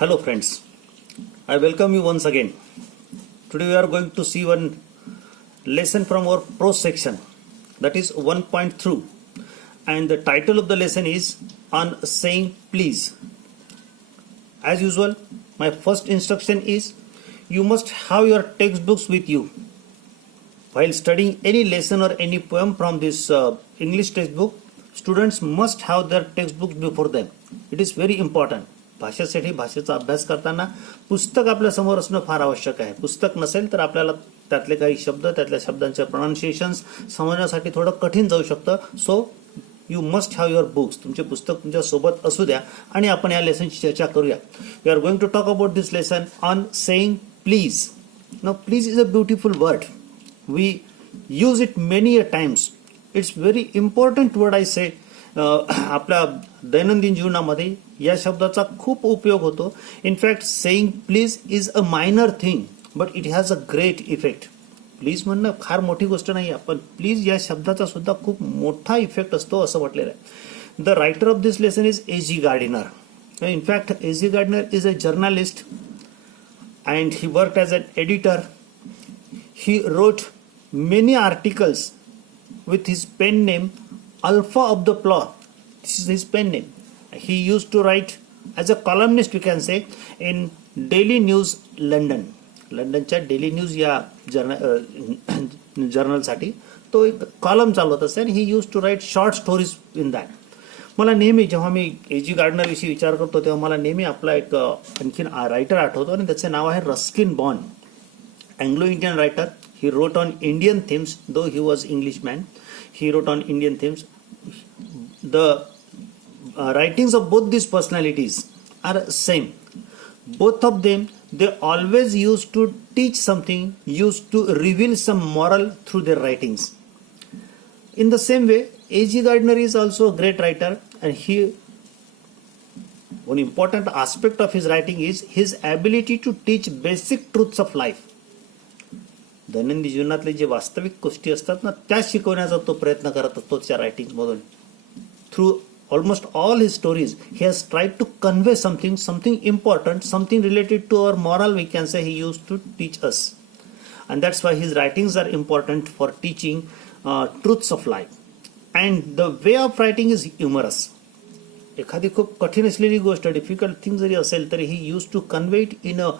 Hello friends, I welcome you once again. Today we are going to see one lesson from our prose section, that is 1.3, and the title of the lesson is on saying please. As usual, my first instruction is you must have your textbooks with you. While studying any lesson or any poem from this English textbook, students must have their textbooks before them. It is very important. भाषेसाठी भाषेचा अभ्यास करताना पुस्तक आपल्या समोर असणं फार आवश्यक आहे. पुस्तक नसेल तर आपल्याला त्यातले काही शब्द, त्यातल्या शब्दांचे प्रोनाउन्सिएशन्स समजण्यासाठी थोडं कठीण जाऊ शकतं. So you must have your books. तुमचे पुस्तक तुमच्या सोबत असू द्या आणि आपण या लेसनची चर्चा करूया. We are going to talk about this lesson on saying please. Now please is a beautiful word. We use it many a times. It's very important word I say. आपल्या दैनंदिन जीवनामध्ये या शब्दाचा खूप उपयोग होतो. In fact saying please is a minor thing but it has a great effect. Please म्हणणं फार मोठी गोष्ट नाही, पण प्लीज या शब्दाचा सुद्धा खूप मोठा इफेक्ट असतो असं म्हटलेलं आहे. The writer of this lesson is A.G. Gardiner. In fact A.G. Gardiner is a journalist and he worked as an editor. He wrote many articles with his pen name Alpha of the Plot. This is his pen name. He used to write as a columnist, we can say, in Daily News London. लंडनच्या daily news या जर्नलसाठी तो एक column चालवत असे आणि he use to write short stories in that. मला नेहमी जेव्हा मी A.G. गार्डनर विषयी विचार करतो तेव्हा मला नेहमी आपला एक आणखीन रायटर आठवतो आणि त्याचे नाव आहे Ruskin Bond. Anglo Indian writer. He wrote on Indian themes, though he was English man. He wrote on Indian themes. The writings of both these personalities are same. Both of them, they always used to teach something, used to reveal some moral through their writings. In the same way, A.G. Gardiner is also a great writer, and one important aspect of his writing is his ability to teach basic truths of life. दैनंदिन जीवनातले जे वास्तविक गोष्टी असतात ना त्या शिकवण्याचा तो प्रयत्न करत असतो त्याच्या रायटिंगमधून. Through almost all his stories he has tried to convey something important, something related to our moral, we can say. He use to teach us and that's why his writings are important for teaching truths of life. And the way of writing is humorous. एखादी खूप कठीण असलेली गोष्ट, difficult thing जरी असेल तरी he use to convey it in a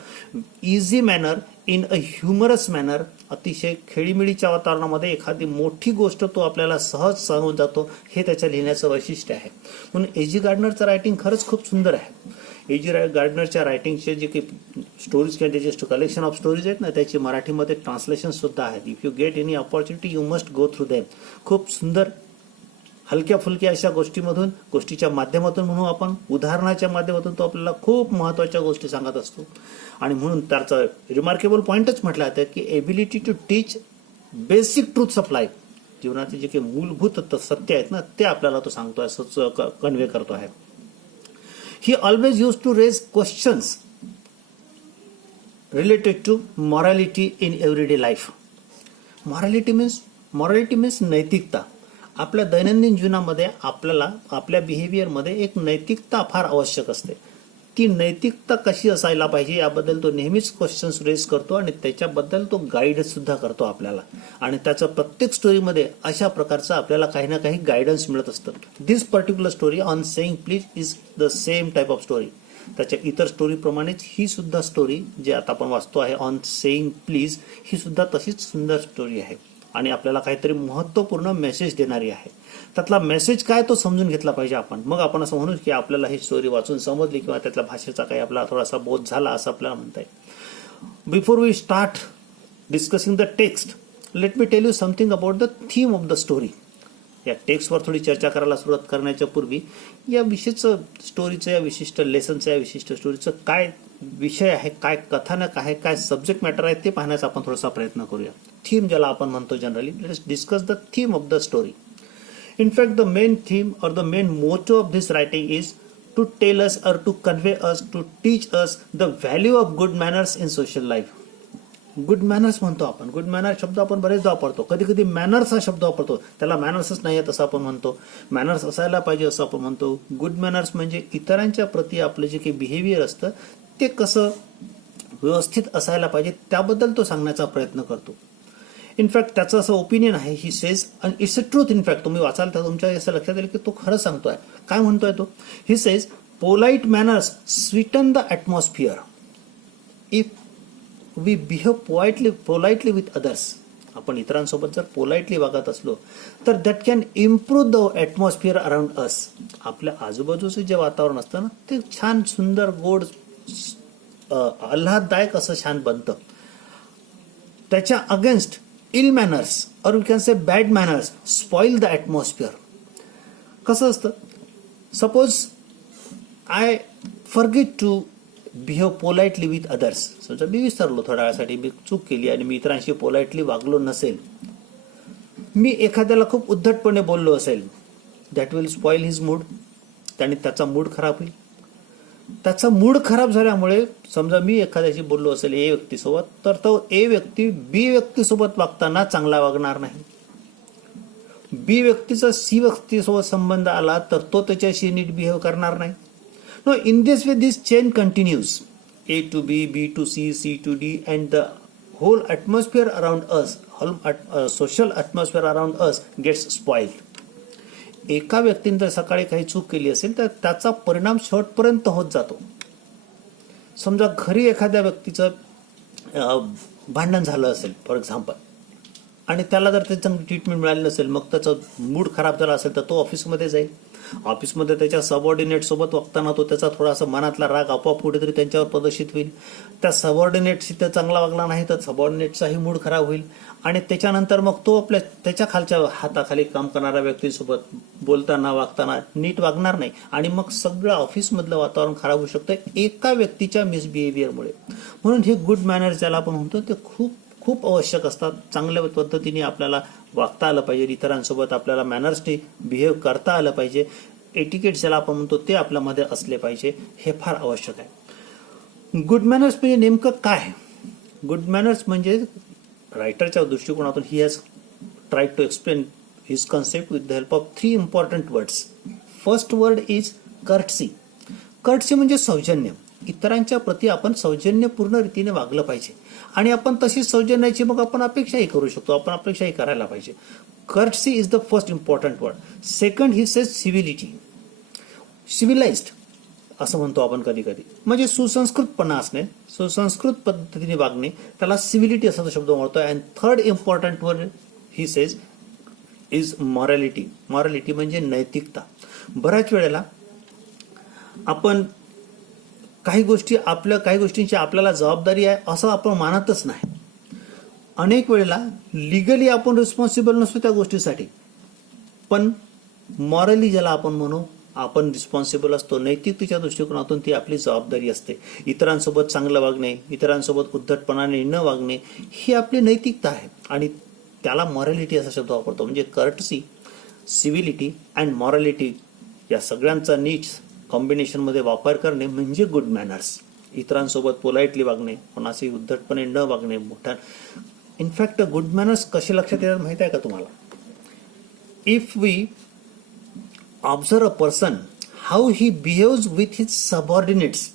easy manner, in a humorous manner. अतिशय खेळीमेळीच्या वातावरणामध्ये एखादी मोठी गोष्ट तो आपल्याला सहज सांगून जातो. हे त्याच्या लिहिण्याचं वैशिष्ट्य आहे. म्हणून A.G. गार्डनरचं रायटिंग खरंच खूप सुंदर आहे. A.G. गार्डनरच्या रायटिंगचे जे काही स्टोरीज किंवा त्याचे कलेक्शन ऑफ स्टोरीज आहेत ना त्याची मराठीमध्ये ट्रान्सलेशन सुद्धा आहेत. If you get any opportunity you must go through them. खूप सुंदर हलक्या फुलक्या अशा गोष्टीच्या माध्यमातून म्हणून आपण उदाहरणाच्या माध्यमातून तो आपल्याला खूप महत्त्वाच्या गोष्टी सांगत असतो. आणि म्हणून त्याचा रिमार्केबल पॉईंटच म्हटलं जातं की ability to teach basic truths of life. जीवनाचे जे काही मूलभूत सत्य आहेत ना ते आपल्याला तो सांगतोय, असंच कन्वे करतो आहे. He always use to raise questions related to morality in everyday life. Morality means नैतिकता. आपल्या दैनंदिन जीवनामध्ये आपल्याला आपल्या बिहेवियरमध्ये एक नैतिकता फार आवश्यक असते. ती नैतिकता कशी असायला पाहिजे याबद्दल तो नेहमीच क्वेश्चन्स रेज करतो आणि त्याच्याबद्दल तो गाईड सुद्धा करतो आपल्याला. आणि त्याच्या प्रत्येक स्टोरीमध्ये अशा प्रकारचं आपल्याला काही ना काही गायडन्स मिळत असतं. This particular story on saying please is the same type of story. त्याच्या इतर स्टोरीप्रमाणेच ही सुद्धा स्टोरी जे आता आपण वाचतो आहे ऑन सेइंग प्लीज, ही सुद्धा तशीच सुंदर स्टोरी आहे आणि आपल्याला काहीतरी महत्त्वपूर्ण मेसेज देणारी आहे. त्यातला मेसेज काय तो समजून घेतला पाहिजे आपण. मग आपण असं म्हणू की आपल्याला ही स्टोरी वाचून समजली किंवा त्यातल्या भाषेचा काही आपला थोडासा बोध झाला असं आपल्याला म्हणता येईल. Before we start discussing the text, let me tell you something about the theme of the story. या टेक्स्टवर थोडी चर्चा करायला सुरुवात करण्याच्या पूर्वी या विशिष्ट स्टोरीचं, या विशिष्ट लेसनचं, या विशिष्ट स्टोरीचं काय विषय आहे, काय कथानक आहे, काय सब्जेक्ट मॅटर आहे ते पाहण्याचा आपण थोडासा प्रयत्न करूया. थीम ज्याला आपण म्हणतो generally, let's discuss the theme of the story. In fact the main theme और the main motto of this writing is to tell us और to convey us, to teach us the value of good manners in social life. Good manners म्हणतो आपण. Good manners शब्द आपण बरेचदा वापरतो. कधी कधी मॅनर्स हा शब्द वापरतो. त्याला मॅनर्सच नाही आहेत असं आपण म्हणतो. मॅनर्स असायला पाहिजे असं आपण म्हणतो. गुड मॅनर्स म्हणजे इतरांच्या प्रती आपलं जे काही बिहेवियर असतं ते कसं व्यवस्थित असायला पाहिजे त्याबद्दल तो सांगण्याचा प्रयत्न करतो. इनफॅक्ट त्याचं असं ओपिनियन आहे, he says and it's a truth. In fact तुम्ही वाचाल तर तुमच्या असं लक्षात येईल की तो खरं सांगतोय. काय म्हणतोय तो? He says polite manners sweeten the atmosphere. If we behave politely with others, आपण इतरांसोबत जर पोलाइटली वागत असलो तर that can improve the atmosphere around us. आपल्या आजूबाजूचं जे वातावरण असतं ना ते छान सुंदर गोड आल्हाददायक असं छान बनतं. त्याच्या against ill manners or we can say bad manners spoil the atmosphere. कसं असतं, suppose I forget to behave politely with others. समजा मी विसरलो थोड्या वेळासाठी, मी चूक केली आणि मी इतरांशी पोलाइटली वागलो नसेल, मी एखाद्याला खूप उद्धटपणे बोललो असेल, that will spoil his mood. त्याने त्याचा मूड खराब होईल. त्याचा मूड खराब झाल्यामुळे समजा मी एखाद्याशी बोललो असेल ए व्यक्तीसोबत, तर तो ए व्यक्ती बी व्यक्तीसोबत वागताना चांगला वागणार नाही. बी व्यक्तीचा सी व्यक्तीसोबत संबंध आला तर तो त्याच्याशी नीट बिहेव करणार नाही. No, in this way this chain continues. A to B, B to C, C to D, and the whole atmosphere around us, whole social atmosphere around us gets spoiled. एका व्यक्तीने जर सकाळी काही चूक केली असेल तर त्याचा परिणाम शेवटपर्यंत होत जातो. समजा घरी एखाद्या व्यक्तीचं भांडण झालं असेल फॉर एक्झाम्पल, आणि त्याला जर त्याची चांगली ट्रीटमेंट मिळाली नसेल, मग त्याचा मूड खराब झाला असेल तर तो ऑफिसमध्ये जाईल. ऑफिसमध्ये त्याच्या सबऑर्डिनेट सोबत वागताना तो त्याचा थोडासा मनातला राग आपोआप कुठेतरी त्यांच्यावर प्रदर्शित होईल. त्या सबऑर्डिनेटशी ते चांगला वागला नाही तर सबऑर्डिनेटचाही मूड खराब होईल. आणि त्याच्यानंतर मग तो त्याच्या खालच्या हाताखाली काम करणाऱ्या व्यक्तींसोबत बोलताना वागताना नीट वागणार नाही आणि मग सगळं ऑफिसमधलं वातावरण खराब होऊ शकतं एका व्यक्तीच्या मिसबिहेवियरमुळे. म्हणून हे गुड मॅनर्स ज्याला आपण म्हणतो ते खूप खूप आवश्यक असतात. चांगल्या पद्धतीने आपल्याला वागता आलं पाहिजे, इतरांसोबत आपल्याला मॅनर्सनी बिहेव करता आलं पाहिजे. एटिकेट ज्याला आपण म्हणतो ते आपल्यामध्ये असले पाहिजे, हे फार आवश्यक आहे. गुड मॅनर्स म्हणजे नेमकं काय? गुड मॅनर्स म्हणजे रायटरच्या दृष्टिकोनातून he has tried to explain his concept with the help of 3 important words. First word is courtesy. Courtesy म्हणजे सौजन्य. इतरांच्या प्रती आपण सौजन्यपूर्ण रीतीने वागलं पाहिजे आणि आपण तशीच सौजन्याची मग आपण अपेक्षाही करू शकतो, आपण अपेक्षाही करायला पाहिजे. Courtesy is the first important word. Second he says civility. Civilized असं म्हणतो आपण कधी कधी, म्हणजे सुसंस्कृतपणा असणे, सुसंस्कृत पद्धतीने वागणे, त्याला सिव्हिलिटी असा तो शब्द म्हणतो. And third important word he says is morality. Morality म्हणजे नैतिकता. बऱ्याच वेळेला आपण काही गोष्टींची आपल्याला जबाबदारी आहे असं आपण मानतच नाही. अनेक वेळेला लिगली आपण रिस्पॉन्सिबल नसतो त्या गोष्टीसाठी, पण मॉरली ज्याला आपण म्हणू आपण रिस्पॉन्सिबल असतो. नैतिकतेच्या दृष्टिकोनातून ती आपली जबाबदारी असते. इतरांसोबत चांगलं वागणे, इतरांसोबत उद्धटपणाने न वागणे ही आपली नैतिकता आहे आणि त्याला मॉरॅलिटी असा शब्द वापरतो. म्हणजे कर्टसी, सिव्हिलिटी अँड मॉरॅलिटी या सगळ्यांचा नीट कॉम्बिनेशनमध्ये वापर करणे म्हणजे गुड मॅनर्स. इतरांसोबत पोलाइटली वागणे, कोणाशी उद्धटपणे न वागणे, मोठ्या. इनफॅक्ट गुड मॅनर्स कसे लक्षात येतात माहिती आहे का तुम्हाला? If we observe a person how he behaves with his subordinates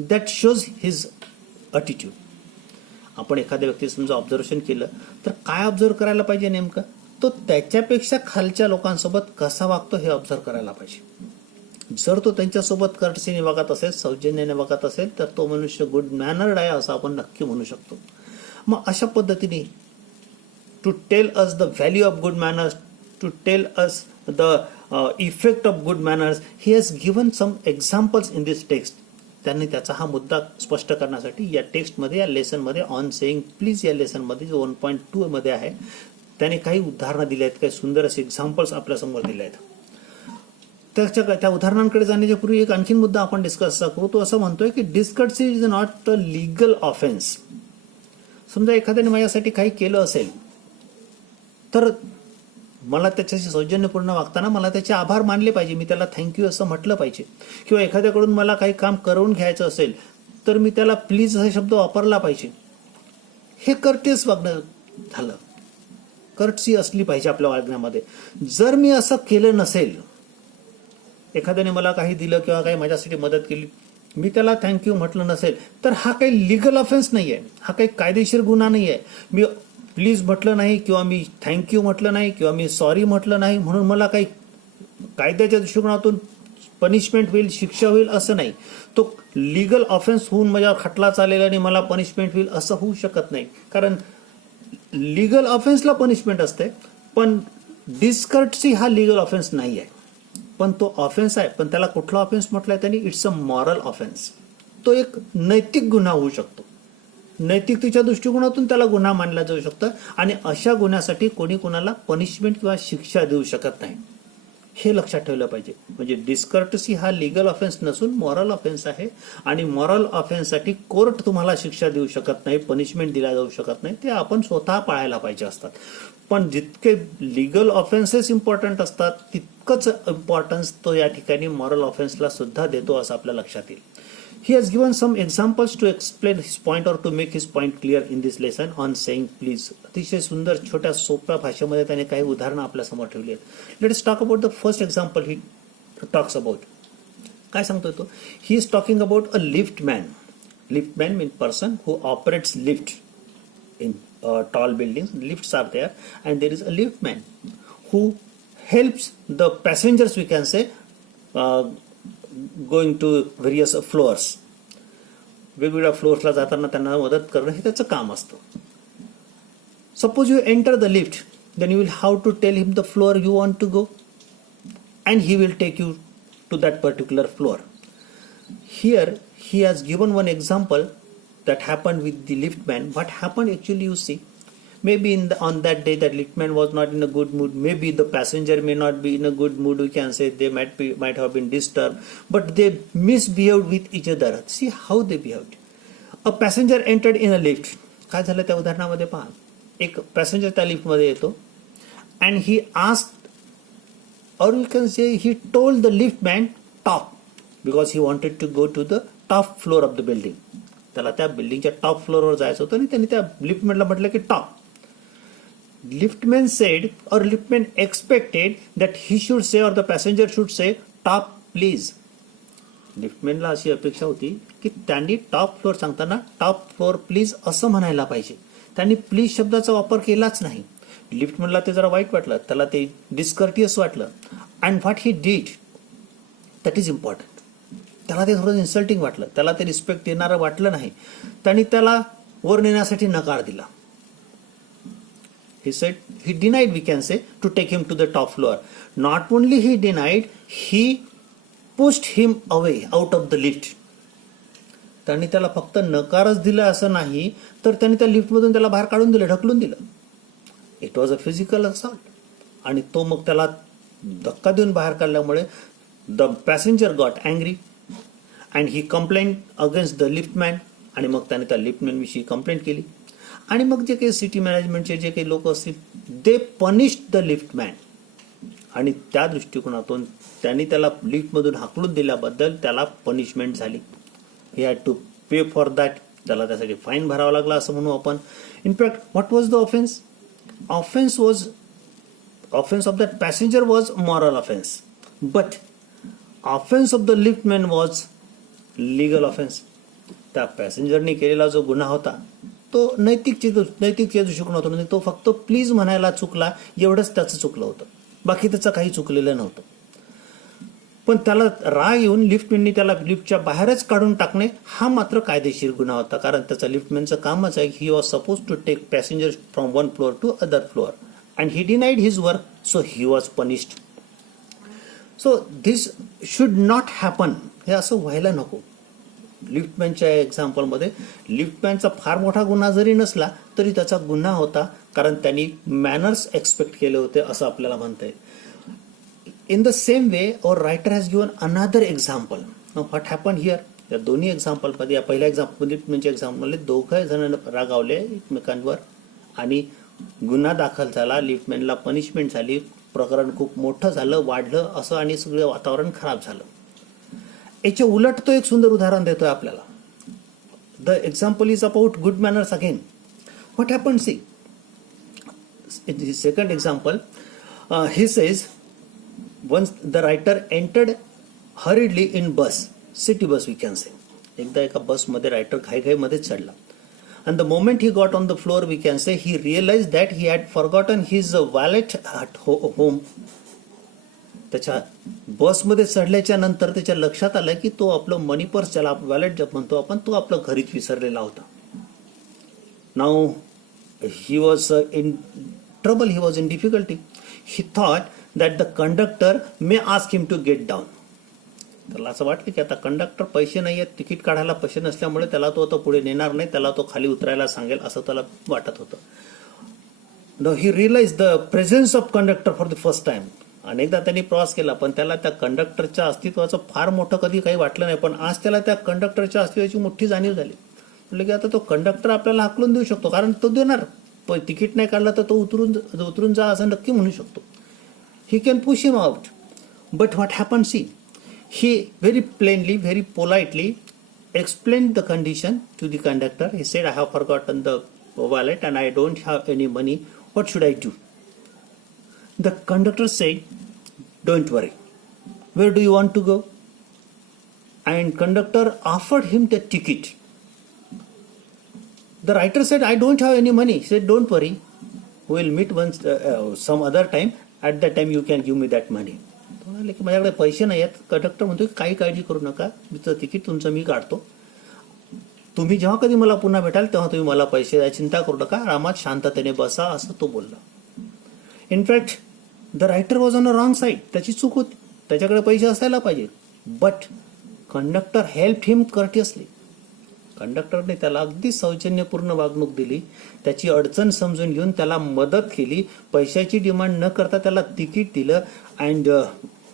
that shows his attitude. आपण एखाद्या व्यक्ती समजा ऑब्झर्वेशन केलं तर काय ऑब्झर्व करायला पाहिजे नेमकं? तो त्याच्यापेक्षा खालच्या लोकांसोबत कसा वागतो हे ऑब्झर्व करायला पाहिजे. जर तो त्यांच्यासोबत कर्टसीने वागत असेल, सौजन्याने वागत असेल तर तो मनुष्य गुड मॅनर्ड आहे असं आपण नक्की म्हणू शकतो. मग अशा पद्धतीने to tell us the value of good manners, to tell us the effect of good manners, he has given some examples in this text. त्यांनी त्याचा हा मुद्दा स्पष्ट करण्यासाठी या टेक्स्टमध्ये, या लेसनमध्ये, ऑन सेईंग प्लीज या लेसनमध्ये जो 1.2 मध्ये आहे त्याने काही उदाहरणं दिली आहेत, काही सुंदर असे एक्झाम्पल्स आपल्यासमोर दिले आहेत. त्या उदाहरणांकडे जाण्याच्या पूर्वी एक आणखीन मुद्दा आपण डिस्कस करू. तो असं म्हणतोय की discourtesy is not a legal offence. समजा एखाद्याने माझ्यासाठी काही केलं असेल तर मला त्याच्याशी सौजन्यपूर्ण वागताना मला त्याचे आभार मानले पाहिजे, मी त्याला थँक्यू असं म्हटलं पाहिजे. किंवा एखाद्याकडून मला काही काम करून घ्यायचं असेल तर मी त्याला प्लीज असा शब्द वापरला पाहिजे. हे कर्टेस वागणं झालं. कर्टसी असली पाहिजे आपल्या वागण्यामध्ये. जर मी असं केलं नसेल, एखाद्याने मला काही दिलं किंवा काही माझ्यासाठी मदत केली, मी त्याला थँक्यू म्हटलं नसेल तर हा काही लिगल ऑफेन्स नाही आहे, हा काही कायदेशीर गुन्हा नाही आहे. मी प्लीज म्हटलं नाही किंवा मी थँक्यू म्हटलं नाही किंवा मी सॉरी म्हटलं नाही म्हणून मला काही कायद्याच्या दृष्टिकोनातून पनिशमेंट होईल, शिक्षा होईल असं नाही. तो लिगल ऑफेन्स होऊन माझ्यावर खटला चालेल आणि मला पनिशमेंट होईल असं होऊ शकत नाही. कारण लिगल ऑफेन्सला पनिशमेंट असते, पण डिस्कर्टसी हा लिगल ऑफेन्स नाही आहे. पण तो ऑफेन्स आहे, पण त्याला कुठला ऑफेन्स म्हटलाय त्यांनी, इट्स अ मॉरल ऑफेन्स. तो एक नैतिक गुन्हा होऊ शकतो. नैतिकतेच्या दृष्टिकोनातून त्याला गुन्हा मानला जाऊ शकतं आणि अशा गुन्ह्यासाठी कोणी कोणाला पनिशमेंट किंवा शिक्षा देऊ शकत नाही. हे लक्षात ठेवलं पाहिजे. म्हणजे डिस्कर्टसी हा लिगल ऑफेन्स नसून मॉरल ऑफेन्स आहे आणि मॉरल ऑफेन्ससाठी कोर्ट तुम्हाला शिक्षा देऊ शकत नाही, पनिशमेंट दिला जाऊ शकत नाही. ते आपण स्वतः पाळायला पाहिजे असतात. पण जितके लिगल ऑफेन्सेस इम्पॉर्टंट असतात तितकंच इम्पॉर्टन्स तो या ठिकाणी मॉरल ऑफेन्सला सुद्धा देतो असं आपल्या लक्षात येईल. He has given some examples to explain his point or to make his point clear in this lesson on saying please. अतिशय सुंदर छोट्या सोप्या भाषेमध्ये त्याने काही उदाहरणं आपल्या समोर ठेवली आहेत. Let us talk about the first example he talks about. काय सांगतोय तो? He is talking about a lift man. Lift man mean person who operates lift in tall buildings. Lifts are there and there is a lift man who helps the passengers, we can say, going to various floors. वेगवेगळ्या फ्लोअर्सला जाताना त्यांना मदत करणं हे त्याचं काम असतं. Suppose you enter the lift, then you will have to tell him the floor you want to go and he will take you to that particular floor. Here he has given one example that happened with the liftman. What happened actually, you see, maybe on that day that liftman was not in a good mood, maybe the passenger may not be in a good mood, we can say they might have been disturbed, but they misbehaved with each other. See how they behaved. A passenger entered in a lift. काय झालं त्या उदाहरणामध्ये पहा. एक passenger त्या लिफ्टमध्ये येतो and he asked, or we can say he told the liftman top, because he wanted to go to the top floor of the building. त्याला त्या बिल्डिंगच्या टॉप फ्लोअरवर जायचं होतं आणि त्यांनी त्या लिफ्टमॅनला म्हटलं की टॉप. लिफ्टमॅन सेड और liftman expected that he should say और the passenger should say top please. लिफ्टमॅनला अशी अपेक्षा होती की त्यांनी टॉप फ्लोअर सांगताना टॉप फ्लोअर प्लीज असं म्हणायला पाहिजे. त्यांनी प्लीज शब्दाचा वापर केलाच नाही. लिफ्टमॅनला ते जरा वाईट वाटलं, त्याला ते डिस्कर्टियस वाटलं. And what he did, that is important. त्याला ते थोडं इन्सल्टिंग वाटलं, त्याला ते रिस्पेक्ट देणारं वाटलं नाही. त्यांनी त्याला वर नेण्यासाठी नकार दिला. He said, he denied, we can say, to take him to the top floor. Not only he denied, he pushed him away out of the lift. त्यांनी त्याला फक्त नकारच दिला असं नाही, तर त्यांनी त्या लिफ्टमधून त्याला बाहेर काढून दिलं, ढकलून दिलं. It was a physical assault. आणि तो मग त्याला धक्का देऊन बाहेर काढल्यामुळे the passenger got angry and he complaint against the liftman. आणि मग त्याने त्या लिफ्टमॅन विषयी कंप्लेंट केली. आणि मग जे काही सिटी मॅनेजमेंटचे जे काही लोक असतील, दे पनिश्ड द लिफ्टमॅन. आणि त्या दृष्टिकोनातून त्यांनी त्याला लिफ्टमधून हाकलून दिल्याबद्दल त्याला पनिशमेंट झाली. He had to pay for that. त्याला त्यासाठी फाईन भरावा लागला असं म्हणू आपण. In fact what was the offence? Offence of that passenger was moral offence, but offence of the liftman was legal offence. त्या पॅसेंजरने केलेला जो गुन्हा होता तो नैतिकच्या दृष्टिकोनातून तो फक्त प्लीज म्हणायला चुकला, एवढंच त्याचं चुकलं होतं. बाकी त्याचं काही चुकलेलं नव्हतं. पण त्याला राग येऊन लिफ्टमॅननी त्याला लिफ्टच्या बाहेरच काढून टाकणे हा मात्र कायदेशीर गुन्हा होता. कारण त्याचा लिफ्टमॅनचं कामच आहे, he was suppose to take passenger from one floor to other floor and he denied his work, so he was punished. So this should not happen. हे असं व्हायला नको. लिफ्टमॅनच्या एक्झाम्पलमध्ये लिफ्टमॅनचा फार मोठा गुन्हा जरी नसला तरी त्याचा गुन्हा होता, कारण त्यांनी मॅनर्स एक्सपेक्ट केले होते असं आपल्याला म्हणता येईल. In the same way our writer has given another example. What happen here? या दोन्ही एक्झाम्पलमध्ये, या पहिल्या एक्झाम्पल लिफ्टमॅनच्या एक्झाम्पलमध्ये दोघं जण रागावले एकमेकांवर आणि गुन्हा दाखल झाला. लिफ्टमॅनला पनिशमेंट झाली. प्रकरण खूप मोठं झालं, वाढलं असं आणि सगळं वातावरण खराब झालं. याच्या उलट तो एक सुंदर उदाहरण देतोय आपल्याला. The example is about good manners again. What happen? See, second example, he says once the writer entered hurriedly in bus, city bus we can say. एकदा एका बसमध्ये रायटर घाईघाईमध्येच चढला. And the moment he got on the floor, we can say he realized that he had forgotten his wallet at home. त्याच्या बसमध्ये चढल्याच्या नंतर त्याच्या लक्षात आलं की तो आपलं मनी पर्स, ज्याला वॅलेट जे म्हणतो आपण, तो आपलं घरीच विसरलेला होता. Now he was in trouble, he was in difficulty. He thought that the conductor may ask him to get down. त्याला असं वाटलं की आता कंडक्टर पैसे नाही आहेत, तिकीट काढायला पैसे नसल्यामुळे त्याला तो आता पुढे नेणार नाही, त्याला तो खाली उतरायला सांगेल असं त्याला वाटत होतं. Now he realized the presence of conductor for the first time. अनेकदा त्यांनी प्रवास केला पण त्याला त्या कंडक्टरच्या अस्तित्वाचं फार मोठं कधी काही वाटलं नाही, पण आज त्याला त्या कंडक्टरच्या अस्तित्वाची मोठी जाणीव झाली. म्हटलं की आता तो कंडक्टर आपल्याला हाकलून देऊ शकतो, कारण तो देणार, पण तिकीट नाही काढलं तर तो उतरून जा असं नक्की म्हणू शकतो. He can push him out. But what happen, see, he very plainly, very politely explained the condition to the conductor. He said, I have forgotten the wallet and I don't have any money. What should I do? The conductor said, don't worry. Where do you want to go? And conductor offered him the ticket. The writer said, I don't have any money. He said, don't worry. We'll meet once some other time. At that time you can give me that money. म्हणाले की माझ्याकडे पैसे नाही आहेत. Conductor म्हणतो की काही काळजी करू नका, तिकीट तुमचं मी काढतो, तुम्ही जेव्हा कधी मला पुन्हा भेटाल तेव्हा तुम्ही मला पैसे द्या, चिंता करू नका, आरामात शांततेने बसा, असं तो बोलला. In fact the writer was on a wrong side. त्याची चूक होती, त्याच्याकडे पैसे असायला पाहिजे. बट कंडक्टर हेल्प हिम कर्टियसली. कंडक्टरने त्याला अगदी सौजन्यपूर्ण वागणूक दिली, त्याची अडचण समजून घेऊन त्याला मदत केली, पैशाची डिमांड न करता त्याला तिकीट दिलं. And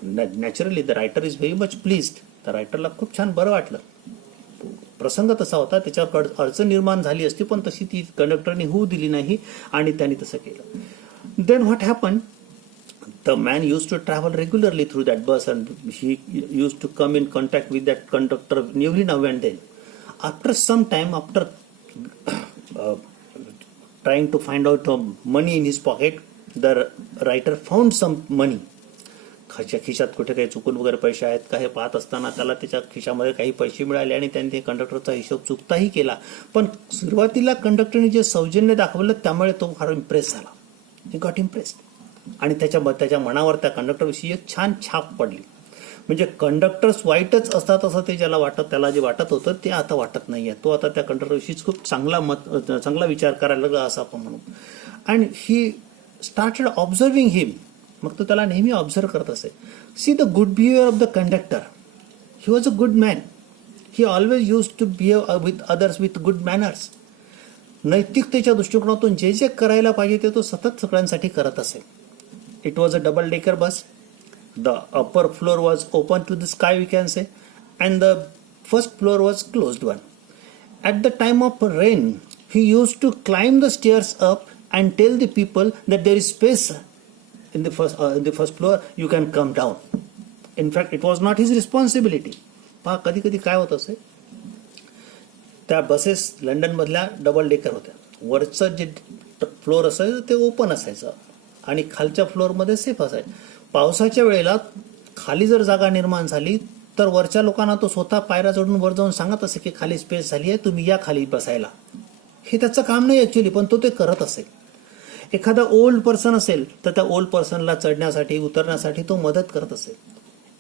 naturally the writer is very much pleased. त्या रायटरला खूप छान बरं वाटलं. प्रसंग तसा होता, त्याच्यावर अडचण निर्माण झाली असती पण तशी ती कंडक्टरने होऊ दिली नाही आणि त्यांनी तसं केलं. Then what happen, the man used to travel regularly through that bus and he used to come in contact with that conductor every now and then. After some time, after trying to find out money in his pocket, the writer found some money. खिशात कुठे काही चुकून वगैरे पैसे आहेत का हे पाहत असताना त्याला त्याच्या खिशामध्ये काही पैसे मिळाले आणि त्याने ते कंडक्टरचा हिशोब चुकताही केला. पण सुरुवातीला कंडक्टरने जे सौजन्य दाखवलं त्यामुळे तो फार इम्प्रेस झाला. ही गॉट इम्प्रेस्ड आणि त्याच्या मनावर त्या कंडक्टरविषयी एक छान छाप पडली. म्हणजे कंडक्टर्स वाईटच असतात असं त्याला जे वाटत होतं ते आता वाटत नाहीये. तो आता त्या कंडक्टरविषयीच खूप चांगला विचार करायला लागला असं आपण म्हणू. And he started observing him. मग तो त्याला नेहमी ऑब्झर्व करत असे. See the good behaviour of the conductor. He was a good man. He always use to behave with others with good manners. नैतिकतेच्या दृष्टिकोनातून जे जे करायला पाहिजे ते तो सतत सगळ्यांसाठी करत असे. It was a double-decker bus. The upper floor was open to the sky, we can say, and the first floor was closed one. At the time of rain, he used to climb the stairs up and tell the people that there is space in the first floor. You can come down. In fact, it was not his responsibility. पहा कधी कधी काय होत असे, त्या buses London मधल्या double decker होत्या. वरचं जे फ्लोर असायचं ते ओपन असायचं आणि खालच्या फ्लोअरमध्ये सेफ असायचं. पावसाच्या वेळेला खाली जर जागा निर्माण झाली तर वरच्या लोकांना तो स्वतः पायऱ्या चढून वर जाऊन सांगत असे की खाली स्पेस झाली आहे, तुम्ही या खाली बसायला. हे त्याचं काम नाही ऍक्च्युली, पण तो ते करत असेल. एखादा ओल्ड पर्सन असेल तर त्या ओल्ड पर्सनला चढण्यासाठी उतरण्यासाठी तो मदत करत असेल.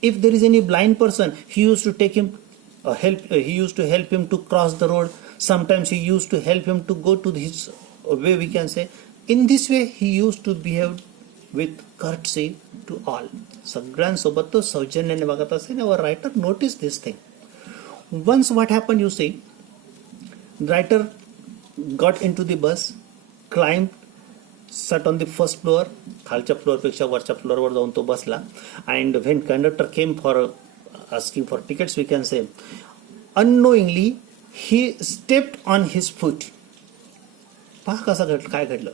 If there is any blind person, he use to take him he used to help him to cross the road. Sometimes he used to help him to go to his way, we can say. In this way he used to behave with courtesy to all. सगळ्यांसोबत तो सौजन्याने वागत असे. Our writer noticed this thing. Once what happened, you see, writer got into the bus, climbed, sat on the first floor. खालच्या floor पेक्षा वरच्या फ्लोअरवर जाऊन तो बसला. And when conductor came for asking for tickets, we can say, unknowingly he stepped on his foot. पहा कसं काय घडलं.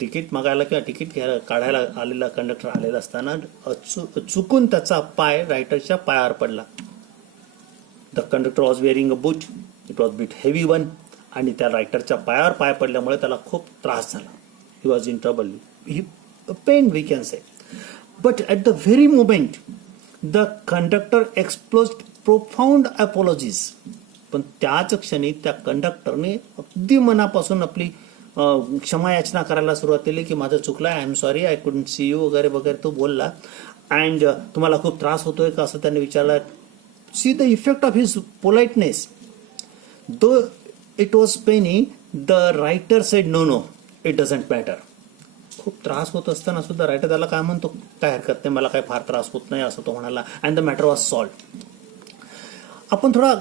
तिकीट मागायला किंवा तिकीट काढायला आलेला कंडक्टर आलेला असताना चुकून त्याचा पाय रायटरच्या पायावर पडला. The conductor was wearing a boot. It was bit heavy one. आणि त्या रायटरच्या पायावर पाय पडल्यामुळे त्याला खूप त्रास झाला. He was in trouble. He pain, we can say. But at the very moment the conductor expressed profound apologies. पण त्याच क्षणी त्या कंडक्टरने अगदी मनापासून आपली क्षमा याचना करायला सुरुवात केली की माझं चुकलं आहे, I am sorry, I couldn't see you वगैरे वगैरे तो बोलला. अँड तुम्हाला खूप त्रास होतोय का असं त्याने विचारलं. See the effect of his politeness. Though it was painy, the writer said no no, it doesn't matter. खूप त्रास होत असताना सुद्धा रायटर त्याला काय म्हणतो, काय हरकत नाही, मला काय फार त्रास होत नाही असं तो म्हणाला. And the matter was solved. आपण थोडा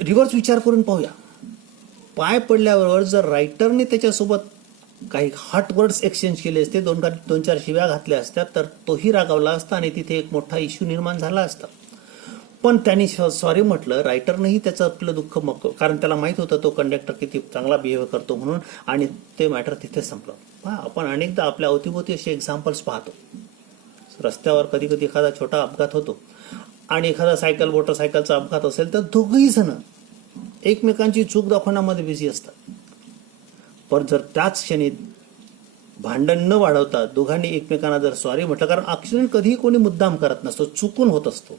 रिव्हर्स विचार करून पाहूया. पाय पडल्याबरोबर जर रायटरने त्याच्यासोबत काही हॉट वर्ड्स एक्सचेंज केले असते, दोन चार शिव्या घातल्या असत्या, तर तोही रागावला असता आणि तिथे एक मोठा इश्यू निर्माण झाला असता. पण त्यांनी सॉरी म्हटलं. रायटरनेही त्याचं आपलं दुःख कारण त्याला माहित होतं तो कंडक्टर किती चांगला बिहेव करतो म्हणून, आणि ते मॅटर तिथे संपलं. पहा, आपण अनेकदा आपल्या अवतीभोवती असे एक्झाम्पल्स पाहतो. रस्त्यावर कधी कधी एखादा छोटा अपघात होतो आणि एखादा मोटरसायकलचा अपघात असेल तर दोघंही जण एकमेकांची चूक दाखवण्यामध्ये बिझी असतात. पण जर त्याच क्षणी भांडण न वाढवता दोघांनी एकमेकांना जर सॉरी म्हटलं, कारण ऍक्सिडेंट कधीही कोणी मुद्दाम करत नसतो, चुकून होत असतो.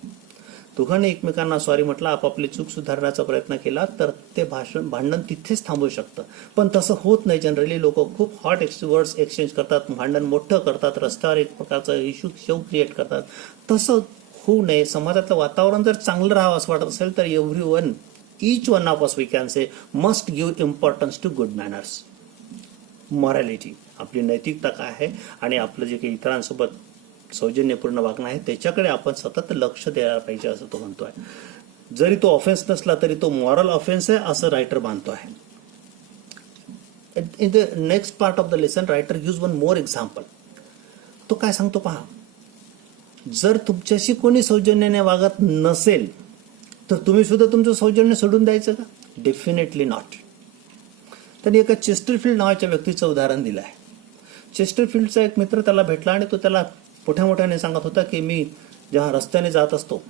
दोघांनी एकमेकांना सॉरी म्हटलं, आपापली चूक सुधारण्याचा प्रयत्न केला, तर ते भांडण तिथेच थांबू शकतं. पण तसं होत नाही. जनरली लोक खूप हॉट वर्ड्स एक्सचेंज करतात, भांडण मोठं करतात, रस्त्यावर एक प्रकारचं इश्यू क्रिएट करतात. तसं होऊ नये. समाजातलं वातावरण जर चांगलं राहावं असं वाटत असेल तर each one of us we can say must give importance to good manners. Morality, आपली नैतिकता काय आहे आणि आपलं जे काही इतरांसोबत सौजन्यपूर्ण वागणं आहे त्याच्याकडे आपण सतत लक्ष द्यायला पाहिजे असं तो म्हणतोय. जरी तो ऑफेन्स नसला तरी तो मॉरल ऑफेन्स आहे असं रायटर मानतो आहे. In the next part of the lesson writer use one more example. तो काय सांगतो पहा. जर तुमच्याशी कोणी सौजन्याने वागत नसेल तर तुम्ही सुद्धा तुमचं सौजन्य सोडून द्यायचं का? Definitely not. त्यांनी एका चेस्टरफील्ड नावाच्या व्यक्तीचं उदाहरण दिलं आहे. चेस्टरफील्डचा एक मित्र त्याला भेटला आणि तो त्याला मोठ्याने सांगत होता की मी जेव्हा रस्त्याने जात असतो,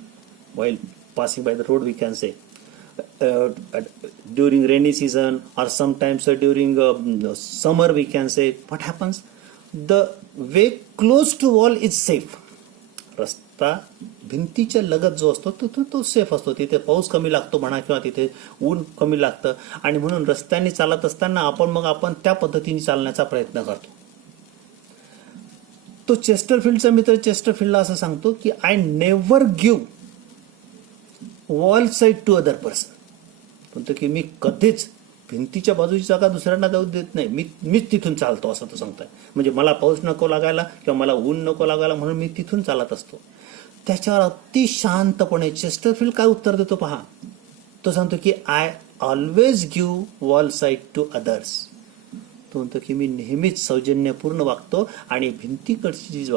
while passing by the road we can say, during rainy season और sometimes during summer we can say, what happens, the way close to wall is safe. रस्ता भिंतीच्या लगत जो असतो तो सेफ असतो. तिथे पाऊस कमी लागतो म्हणा किंवा तिथे ऊन कमी लागतं, आणि म्हणून रस्त्याने चालत असताना आपण त्या पद्धतीने चालण्याचा प्रयत्न करतो. तो चेस्टरफील्डचा मित्र चेस्टरफील्डला असं सांगतो की I never give wall side to other person. म्हणतो की मी कधीच भिंतीच्या बाजूची जागा दुसऱ्यांना जाऊ देत नाही, मीच तिथून चालतो असं तो सांगतोय. म्हणजे मला पाऊस नको लागायला किंवा मला ऊन नको लागायला म्हणून मी तिथून चालत असतो. त्याच्यावर अति शांतपणे चेस्टरफील्ड काय उत्तर देतो पहा. तो सांगतो की I always give wall side to others. तो म्हणतो की मी नेहमीच सौजन्यपूर्ण वागतो आणि भिंतीकडची जी बाजू